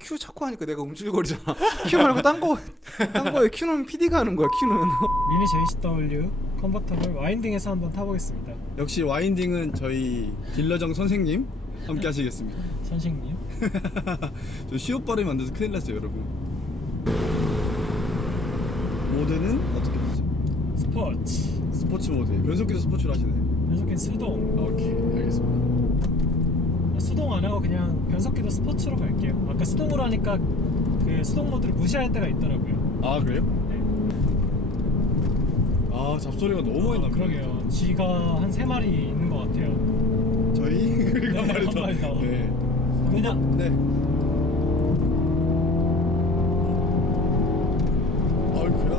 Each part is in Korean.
큐 자꾸 하니까 내가 움찔거리잖아. 큐 말고 딴 거에 큐는 PD가 하는 거야. 큐는. 미니 JCW 컨버터블 와인딩에서 한번 타보겠습니다. 역시 와인딩은 저희 딜러정 선생님 함께 하시겠습니다. 선생님. 저 시옷 발음이 안 돼서 큰일 났어요, 여러분. 모드는 어떻게 되죠? 스포츠. 스포츠 모드. 변속기도 스포츠로 하시네. 변속기는 수동. 오케이, 알겠습니다. 수동 안 하고 그냥 변속기도 스포츠로 갈게요. 아까 수동으로 하니까 그 수동 모드를 무시할 때가 있더라고요. 아, 그래요? 네. 아, 잡소리가 너무 많이 납니다. 그러게요. 쥐가 한 3마리 있는 것 같아요. 저희 그리고 한 네, 마리 한 마리 더. 더. 네. 갑니다. 네. 아이쿠야.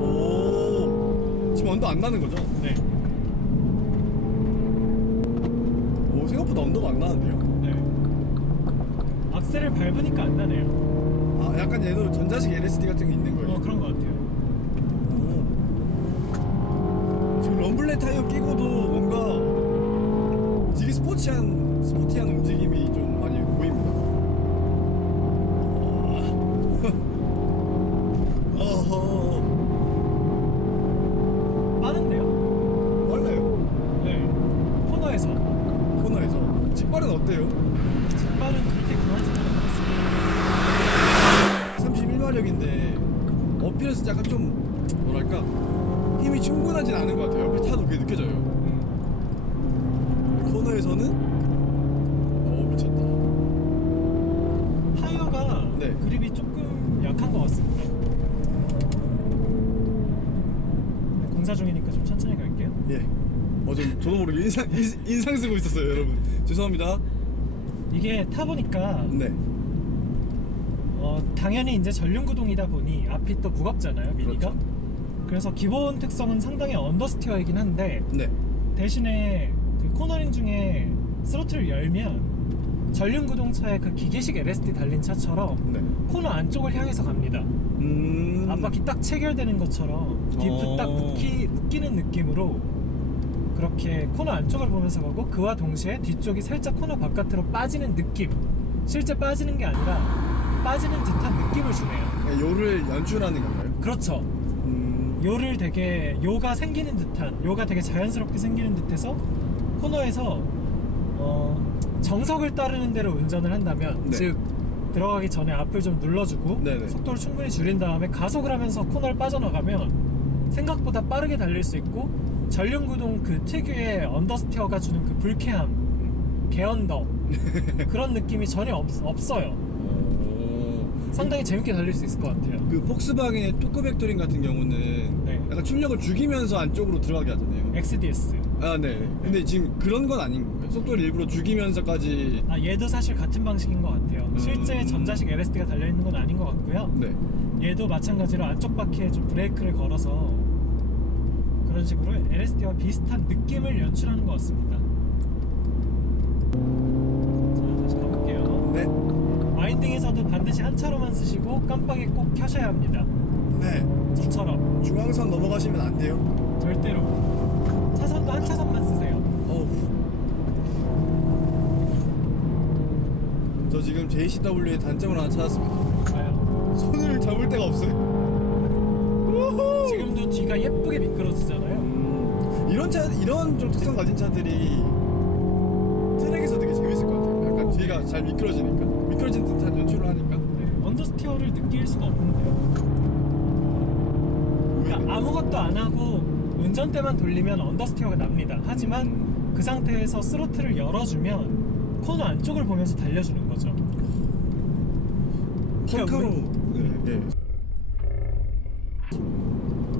오. 지금 언더 안 나는 거죠? 네. 오, 생각보다 언더가 안 나는데요? 네. 악셀을 밟으니까 안 나네요. 아, 약간 얘도 전자식 LSD 같은 게 있는 거예요? 그런 것 같아요. 오. 지금 럼블렛 타이어 끼고도 뭔가 되게 스포티한 움직임이 좀 많이 보입니다. 어허. 빠른데요? 빨라요. 네. 코너에서. 코너에서. 직발은 어때요? 직발은 그렇게 강하지 않은 것 같습니다. 31마력인데 어필에서 약간 좀 뭐랄까 힘이 충분하진 않은 것 같아요. 옆에 타도 그게 느껴져요. 코너에서는 미쳤다. 타이어가 네. 그립이 조금 약한 것 같습니다. 공사 중이니까 좀 천천히 갈게요. 예. 저도 모르게 인상 쓰고 있었어요, 여러분. 죄송합니다. 이게 타보니까 네. 당연히 이제 전륜구동이다 보니 앞이 또 무겁잖아요, 미니가. 그렇죠. 그래서 기본 특성은 상당히 언더스티어이긴 한데 네. 대신에 그 코너링 중에 스로틀을 열면 전륜구동차의 그 기계식 LSD 달린 차처럼 네. 코너 안쪽을 향해서 갑니다. 앞바퀴 딱 체결되는 것처럼 디프 딱 묶이는 느낌으로 그렇게 코너 안쪽을 보면서 가고 그와 동시에 뒤쪽이 살짝 코너 바깥으로 빠지는 느낌. 실제 빠지는 게 아니라 빠지는 듯한 느낌을 주네요. 요를 연출하는 건가요? 그렇죠. 요를 되게 요가 생기는 듯한, 요가 되게 자연스럽게 생기는 듯해서 코너에서 정석을 따르는 대로 운전을 한다면, 네. 즉 들어가기 전에 앞을 좀 눌러주고 네네. 속도를 충분히 줄인 다음에 가속을 하면서 코너를 빠져나가면 생각보다 빠르게 달릴 수 있고 전륜구동 그 특유의 언더스티어가 주는 그 불쾌함, 개언더 그런 느낌이 전혀 없어요. 상당히 재밌게 달릴 수 있을 것 같아요. 그 폭스바겐의 토크벡터링 같은 경우는 네. 약간 출력을 죽이면서 안쪽으로 들어가게 하잖아요. XDS. 아, 네. 근데 지금 그런 건 아닌 거예요. 속도를 일부러 죽이면서까지. 얘도 사실 같은 방식인 것 같아요. 실제 전자식 LSD가 달려있는 건 아닌 것 같고요. 네. 얘도 마찬가지로 안쪽 바퀴에 좀 브레이크를 걸어서 그런 식으로 LSD와 비슷한 느낌을 연출하는 것 같습니다. 자, 다시 가볼게요. 네. 와인딩에서도 반드시 한 차로만 쓰시고 깜빡이 꼭 켜셔야 합니다. 네. 저처럼 중앙선 넘어가시면 안 돼요. 절대로. 차선도 한 차선만 쓰세요. 어우. 저 지금 JCW의 단점을 하나 찾았습니다. 좋아요. 손을 잡을 데가 없어요. 우후. 지금도 뒤가 예쁘게 미끄러지잖아요. 이런 좀 특성 가진 차들이 트랙에서 되게 재밌을 것 같아요. 약간 뒤가 잘 미끄러진 듯한 연출을 하니까. 네, 언더스티어를 느낄 수가 없는데요. 그러니까 아무것도 안 하고 운전대만 돌리면 언더스티어가 납니다. 하지만 그 상태에서 스로틀을 열어주면 코너 안쪽을 보면서 달려주는 거죠. 펑카로. 네.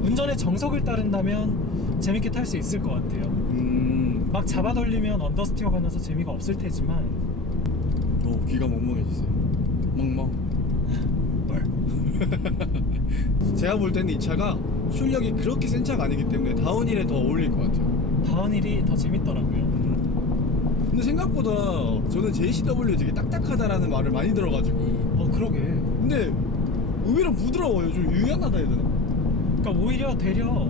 운전의 정석을 따른다면 재밌게 탈 수 있을 것 같아요. 막 잡아 돌리면 언더스티어가 나서 재미가 없을 테지만 귀가 멍멍해지세요. 멍멍. 제가 볼 때는 이 차가 출력이 그렇게 센 차가 아니기 때문에 다운힐에 더 어울릴 것 같아요. 다운힐이 더 재밌더라고요. 근데 생각보다 저는 JCW 되게 딱딱하다라는 말을 많이 들어가지고. 그러게. 근데 의외로 부드러워요. 좀 유연하다 해야 되나? 그러니까 오히려 되려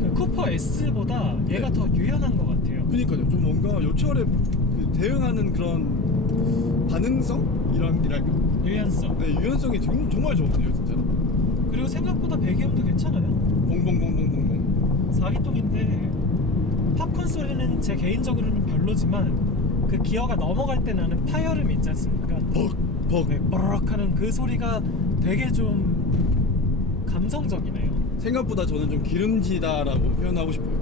그 쿠퍼 S보다 얘가 네. 더 유연한 것 같아요. 그니까요. 좀 뭔가 요철에 그 대응하는 그런 반응성? 이랄까? 유연성. 네, 유연성이 정말 좋거든요, 진짜. 그리고 생각보다 배기음도 괜찮아요. 봉봉봉봉봉봉. 4기통인데 팝콘 소리는 제 개인적으로는 별로지만 그 기어가 넘어갈 때 나는 파열음이 있지 않습니까? 벅. 네, 버럭 하는 그 소리가 되게 좀 감성적이네요. 생각보다 저는 좀 기름지다라고 표현하고 싶어요.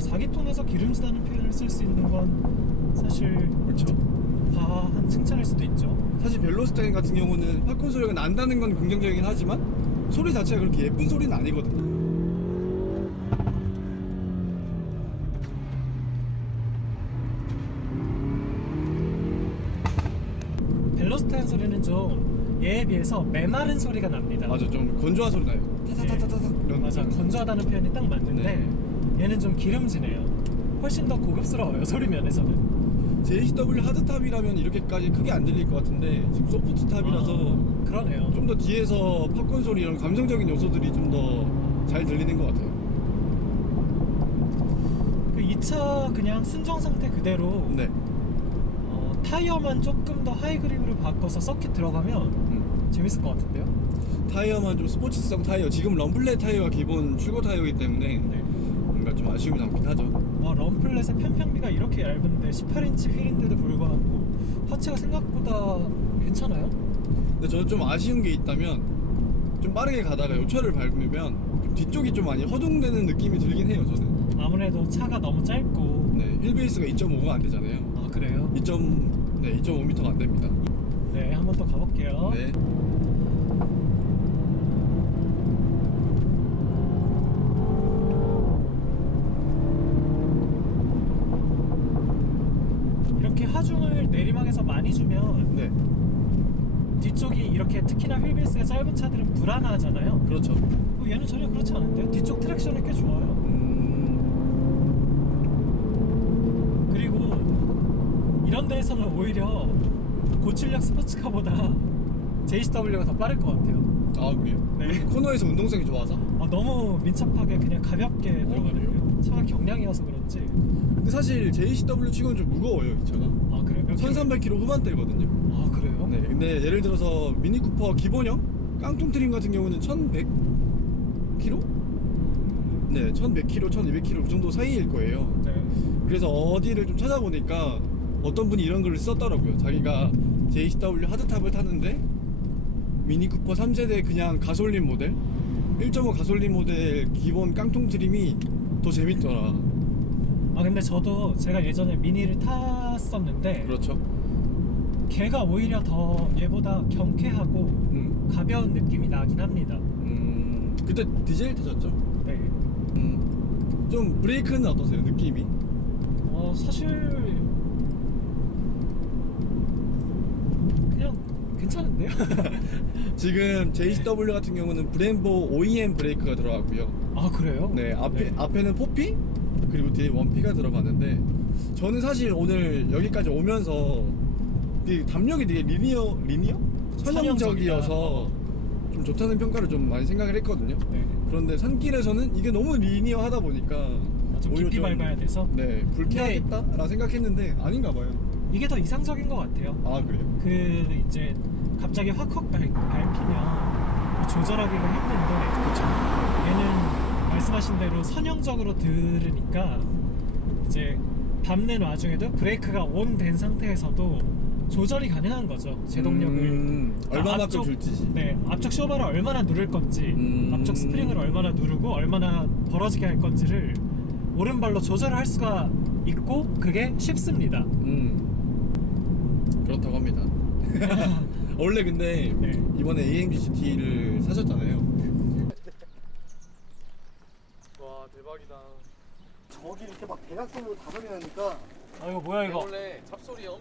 4기통에서 기름지다는 표현을 쓸 수 있는 건 사실 그렇죠. 과한 칭찬일 수도 있죠. 사실 벨로스타인 같은 경우는 팝콘 소리가 난다는 건 긍정적이긴 하지만 소리 자체가 그렇게 예쁜 소리는 아니거든요. 벨로스타인 소리는 좀 얘에 비해서 메마른 소리가 납니다. 맞아, 좀 건조한 소리 나요. 타타타타타타 이런 맞아, 느낌. 건조하다는 표현이 딱 맞는데 얘는 좀 기름지네요. 훨씬 더 고급스러워요, 소리 면에서는. JCW 하드탑이라면 이렇게까지 크게 안 들릴 것 같은데 지금 소프트탑이라서 그러네요. 좀 더 뒤에서 팝콘 소리 이런 감성적인 요소들이 좀 더 잘 들리는 것 같아요. 그 2차 그냥 순정 상태 그대로 네. 타이어만 조금 더 하이그립으로 바꿔서 서킷 들어가면 재밌을 것 같은데요? 타이어만 좀 스포츠성 타이어. 지금 럼블렛 타이어가 기본 출고 타이어이기 때문에 네. 뭔가 좀 아쉬움이 남긴 하죠. 럼플렛의 편평비가 이렇게 얇은데 18인치 휠인데도 불구하고 하체가 생각보다 괜찮아요? 근데 저는 좀 아쉬운 게 있다면 좀 빠르게 가다가 요철을 밟으면 좀 뒤쪽이 좀 많이 허둥대는 느낌이 들긴 해요. 저는. 아무래도 차가 너무 짧고. 네, 휠베이스가 2.5가 안 되잖아요. 아, 그래요? 2.5m가 안 됩니다. 네, 한번 더 가볼게요. 네. 이렇게 하중을 내리막에서 많이 주면 네. 뒤쪽이 이렇게 특히나 휠베이스가 짧은 차들은 불안하잖아요. 그렇죠. 얘는 전혀 그렇지 않은데요? 뒤쪽 트랙션이 꽤 좋아요. 그리고 이런 데에서는 오히려 고출력 스포츠카보다 JCW가 더 빠를 것 같아요. 아, 그래요? 네. 코너에서 운동성이 좋아서? 너무 민첩하게 그냥 가볍게 들어가는데요. 차가 경량이어서 그런지. 근데 사실 JCW 치고는 좀 무거워요, 이 차가. 아, 그래요? 몇 킬로? 1300km 후반대거든요. 아, 그래요? 네, 근데 예를 들어서 미니쿠퍼 기본형 깡통 트림 같은 경우는 1100km? 네, 1100km, 1200km 그 정도 사이일 거예요. 네. 그래서 어디를 좀 찾아보니까 어떤 분이 이런 글을 썼더라고요. 자기가 JCW 하드탑을 타는데 미니쿠퍼 3세대 그냥 가솔린 모델 1.5 가솔린 모델 기본 깡통 트림이 더 재밌더라. 근데 저도 제가 예전에 미니를 탔었는데 그렇죠. 걔가 오히려 더 얘보다 경쾌하고 가벼운 느낌이 나긴 합니다. 그때 디젤 타셨죠? 네. 좀 브레이크는 어떠세요? 느낌이? 사실 그냥 괜찮은데요? 지금 JCW 같은 경우는 브렘보 OEM 브레이크가 들어가고요. 아, 그래요? 네, 앞에는 4P 그리고 뒤에 1P가 들어가는데 저는 사실 오늘 여기까지 오면서 이 담력이 되게 리니어? 선형적이어서 좀 좋다는 평가를 좀 많이 생각을 했거든요. 네. 그런데 산길에서는 이게 너무 리니어 하다 보니까 좀 오히려 깊이 밟아야 돼서 네, 불쾌하겠다라고 생각했는데 아닌가 봐요. 이게 더 이상적인 것 같아요. 아, 그래요? 그 이제 갑자기 확확 밟히면 조절하기가 힘든데 그쵸. 얘는 말씀하신 대로 선형적으로 들으니까 이제 밟는 와중에도 브레이크가 온 된 상태에서도 조절이 가능한 거죠. 제동력을 얼마만큼 줄지. 네, 앞쪽 쇼바를 얼마나 누를 건지 앞쪽 스프링을 얼마나 누르고 얼마나 벌어지게 할 건지를 오른발로 조절을 할 수가 있고 그게 쉽습니다. 그렇다고 합니다. 원래 근데 네. 이번에 AMG GT를 사셨잖아요. 와, 대박이다. 저기 이렇게 막 대각선으로 다섯이 나니까 이거 뭐야 이거? 원래 잡소리형.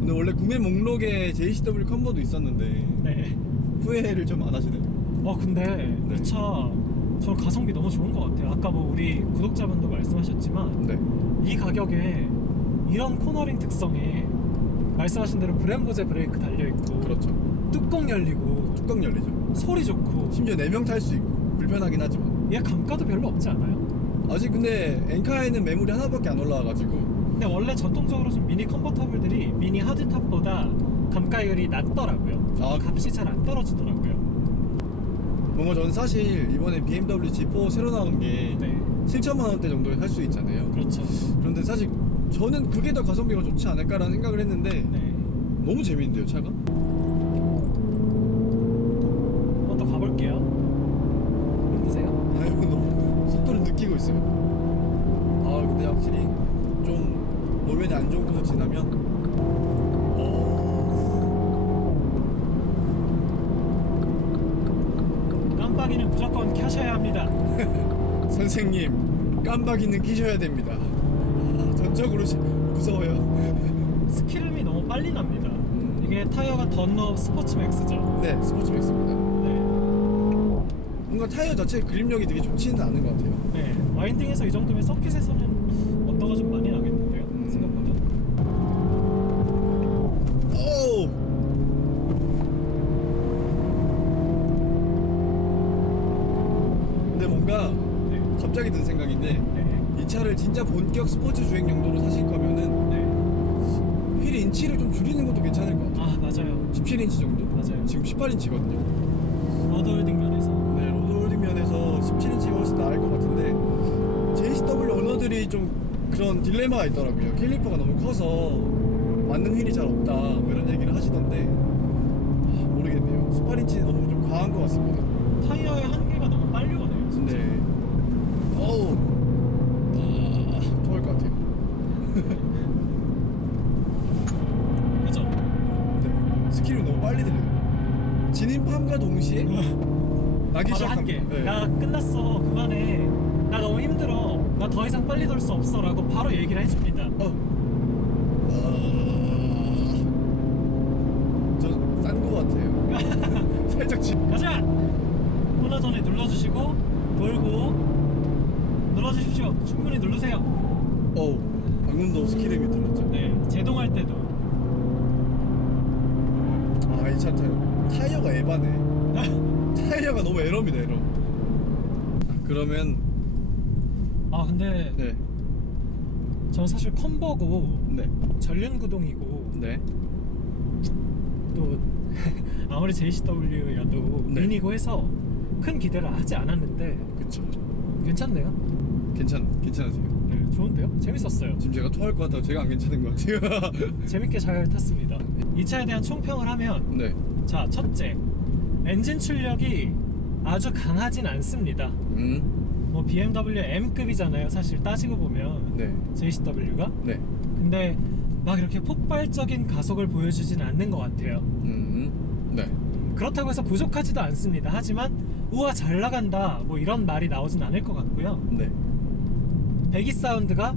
근데 원래 구매 목록에 JCW 컨버도 있었는데 네. 후회를 좀 안 하시네요. 근데 네. 이 차 저 가성비 너무 좋은 것 같아요. 아까 뭐 우리 구독자분도 말씀하셨지만 네. 이 가격에 이런 코너링 특성에 말씀하신 대로 브렘보제 브레이크 달려있고 그렇죠. 뚜껑 열리고 뚜껑 열리죠. 소리 좋고 심지어 4명 탈 수 있고 불편하긴 하지만. 얘 감가도 별로 없지 않아요? 아직 근데 엔카에는 매물이 하나밖에 안 올라와가지고. 근데 원래 전통적으로 좀 미니 컨버터블들이 미니 하드탑보다 감가율이 낮더라고요. 아, 값이 잘 안 떨어지더라고요. 뭔가 저는 사실 이번에 BMW G4 새로 나온 게 네, 7천만 원대 정도에 살 수 있잖아요. 그렇죠. 그런데 사실 저는 그게 더 가성비가 좋지 않을까라는 생각을 했는데 네, 너무 재밌는데요, 차가? 한번 더 가볼게요. 힘드세요? 아유, 너무 속도를 느끼고 있어요. 아, 근데 확실히 좀 노면이 안 좋은 곳을 지나면 깜빡이는 무조건 켜셔야 합니다. 선생님, 깜빡이는 끼셔야 됩니다. 아, 전적으로 무서워요. 스키름이 너무 빨리 납니다. 이게 타이어가 던럽 스포츠맥스죠. 네, 스포츠맥스입니다. 네, 뭔가 타이어 자체 그립력이 되게 좋지는 않은 것 같아요. 네, 와인딩에서 이 정도면 서킷에서는 언더가 좀 많이 나겠는데요. 생각보다. 오! 근데 뭔가 네, 갑자기 든 생각인데 네, 이 차를 진짜 본격 스포츠 주행 용도로 사실 거면은 네. 휠 인치를 좀 줄이는 것도 괜찮을 것 같아요. 아, 맞아요. 17인치 정도? 맞아요. 지금 18인치거든요. 로드홀딩 면에서. 네, 로드홀딩 면에서 17인치가 훨씬 나을 것 같은데 JCW 오너들이 좀 그런 딜레마가 있더라고요. 캘리퍼가 너무 커서 맞는 휠이 잘 없다 뭐 이런 얘기를 하시던데 모르겠네요. 18인치 너무 좀 과한 것 같습니다. 타이어의 한계가 너무 빨리 오네요. 진짜. 네. 어우, 토할 것 같아요. 그죠? 네, 스킬이 너무 빨리 들려요. 진입함과 동시에 나기 바로 시작합니다. 한계. 네. 나 끝났어. 그만해. 나 너무 힘들어. 나 더 이상 빨리 돌 수 없어. 라고 바로 얘기를 해줍니다. 저싼 것 같아요. 살짝 가자! 코너 전에 눌러주시고, 돌고, 눌러주십시오. 충분히 누르세요. 어우, 방금도 스키름이 들렸죠. 네, 제동할 때도. 아, 이 차 타이어가 에바네. 타이어가 너무 에러입니다, 에러. 그러면 아, 근데 네, 저는 사실 컨버고, 네, 전륜구동이고, 네, 또 아무리 JCW여도 네. 미니고 해서 큰 기대를 하지 않았는데 그쵸. 괜찮네요. 괜찮으세요? 네, 좋은데요? 재밌었어요. 지금 제가 토할 것 같아서 제가 안 괜찮은 것 같아요. 재밌게 잘 탔습니다. 이 차에 대한 총평을 하면 네, 자, 첫째, 엔진 출력이 아주 강하진 않습니다. 뭐 BMW M급이잖아요. 사실 따지고 보면 네, JCW가. 네, 근데 막 이렇게 폭발적인 가속을 보여주진 않는 것 같아요. 네, 그렇다고 해서 부족하지도 않습니다. 하지만 우와 잘 나간다 뭐 이런 말이 나오진 않을 것 같고요. 네. 배기 사운드가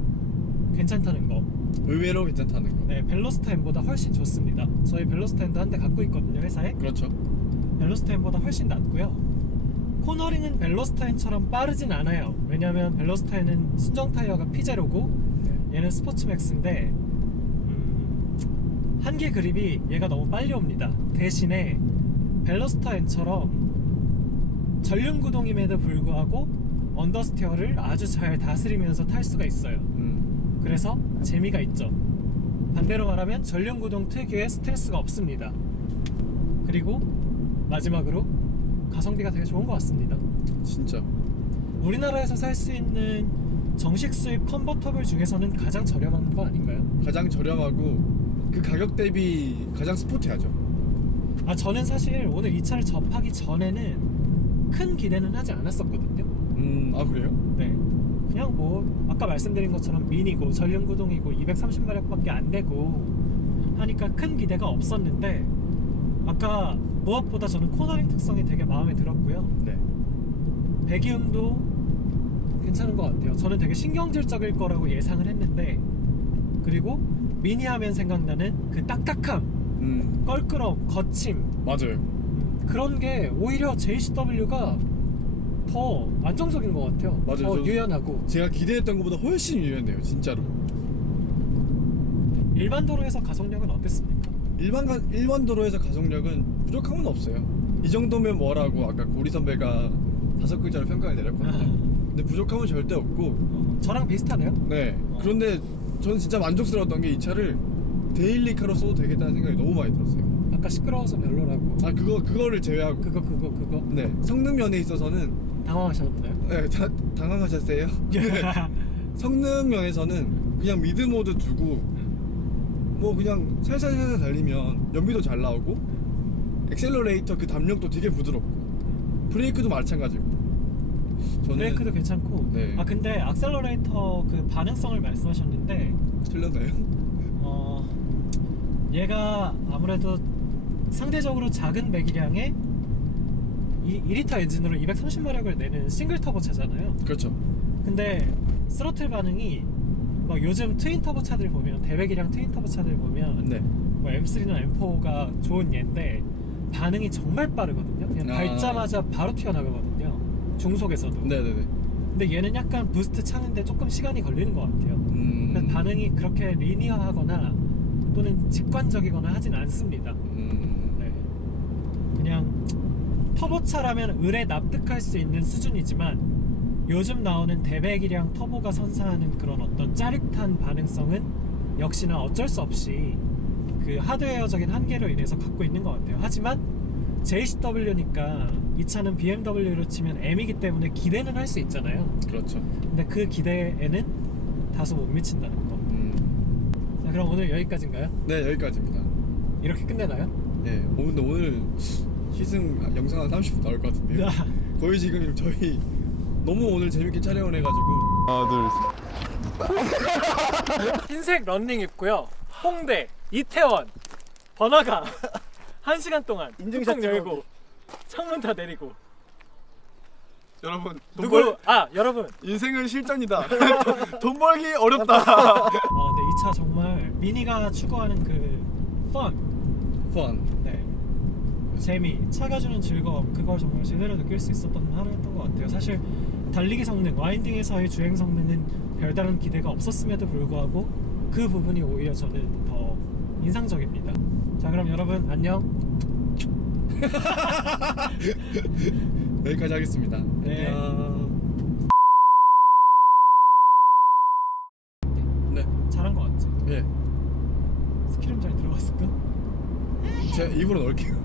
괜찮다는 거. 의외로 괜찮다는 거. 네, 벨로스타임보다 훨씬 좋습니다. 저희 벨로스타임도 한 대 갖고 있거든요, 회사에. 그렇죠. 벨로스타임보다 훨씬 낫고요. 코너링은 벨로스타임처럼 빠르진 않아요. 왜냐면 벨로스타임은 순정 타이어가 P0고 네. 얘는 스포츠맥스인데 한계 그립이 얘가 너무 빨리 옵니다. 대신에 벨로스타임처럼 전륜구동임에도 불구하고 언더스티어를 아주 잘 다스리면서 탈 수가 있어요. 그래서 재미가 있죠. 반대로 말하면 전륜구동 특유의 스트레스가 없습니다. 그리고 마지막으로 가성비가 되게 좋은 것 같습니다. 진짜. 우리나라에서 살 수 있는 정식 수입 컨버터블 중에서는 가장 저렴한 거 아닌가요? 가장 저렴하고 그 가격 대비 가장 스포티하죠. 아, 저는 사실 오늘 이 차를 접하기 전에는 큰 기대는 하지 않았었거든요. 아, 그래요? 네, 그냥 뭐 아까 말씀드린 것처럼 미니고 전륜구동이고 230마력밖에 안 되고 하니까 큰 기대가 없었는데 아까 무엇보다 저는 코너링 특성이 되게 마음에 들었고요. 네. 배기음도 괜찮은 것 같아요. 저는 되게 신경질적일 거라고 예상을 했는데, 그리고 미니하면 생각나는 그 딱딱함, 껄끄러움, 거침, 맞아요. 그런 게 오히려 JCW가 더 안정적인 것 같아요. 맞아요. 더 저도 유연하고. 제가 기대했던 것보다 훨씬 유연해요, 진짜로. 일반 도로에서 가속력은 어땠습니까? 일반 도로에서 가속력은 부족함은 없어요. 이 정도면 뭐라고 아까 고리 선배가 5글자로 평가를 내렸거든요. 근데 부족함은 절대 없고 저랑 비슷하네요. 네. 그런데 저는 진짜 만족스러웠던 게 이 차를 데일리카로 써도 되겠다는 생각이 너무 많이 들었어요. 아까 시끄러워서 별로라고. 아 그거를 제외하고 그거 네 성능 면에 있어서는 당황하셨나요? 네 당황하셨어요? 성능 면에서는 그냥 미드 모드 두고 뭐 그냥 살살살살 달리면 연비도 잘 나오고 엑셀러레이터 그 담력도 되게 부드럽고 브레이크도 마찬가지고 저는 브레이크도 괜찮고. 네. 아 근데 악셀러레이터 그 반응성을 말씀하셨는데 틀렸나요? 얘가 아무래도 상대적으로 작은 배기량에 2리터 엔진으로 230마력을 내는 싱글 터보 차잖아요. 그렇죠. 근데 스로틀 반응이 막 요즘 트윈 터보 차들 보면 대배기량 트윈 터보 차들 보면 네. 뭐 M3나 M4가 좋은 얘인데 반응이 정말 빠르거든요. 그냥 아. 밟자마자 바로 튀어나가거든요. 중속에서도. 네네네. 근데 얘는 약간 부스트 차는데 조금 시간이 걸리는 것 같아요. 그래서 반응이 그렇게 리니어하거나 또는 직관적이거나 하진 않습니다. 네. 그냥 터보차라면 을에 납득할 수 있는 수준이지만 요즘 나오는 대배기량 터보가 선사하는 그런 어떤 짜릿한 반응성은 역시나 어쩔 수 없이 그 하드웨어적인 한계로 인해서 갖고 있는 것 같아요. 하지만 JCW니까 이 차는 BMW로 치면 M이기 때문에 기대는 할 수 있잖아요. 그렇죠. 근데 그 기대에는 다소 못 미친다는 거. 자, 그럼 오늘 여기까지인가요? 네 여기까지입니다. 이렇게 끝내나요? 네. 근데 오늘 희승 영상 한 30분 나올 것 같은데요. 거의 지금 저희 너무 오늘 재밌게 촬영을 해가지고 하나 둘 흰색 런닝 입고요. 홍대, 이태원, 번화가 1시간 동안 인증샷 뚜껑 열고 창문 다 내리고 여러분 여러분 인생은 실전이다. 돈 벌기 어렵다. 근데 이 차 정말 미니가 추구하는 그 펀. 네. 재미, 차가 주는 즐거움 그걸 정말 제대로 느낄 수 있었던 하루였던 것 같아요. 사실 달리기 성능, 와인딩에서의 주행 성능은 별다른 기대가 없었음에도 불구하고 그 부분이 오히려 저는 더 인상적입니다. 자 그럼 여러분 안녕. 여기까지 하겠습니다. 네. 안녕. 네. 잘한 것 같지? 예. 스키름 잘 들어갔을까? 제 입으로 넣을게요.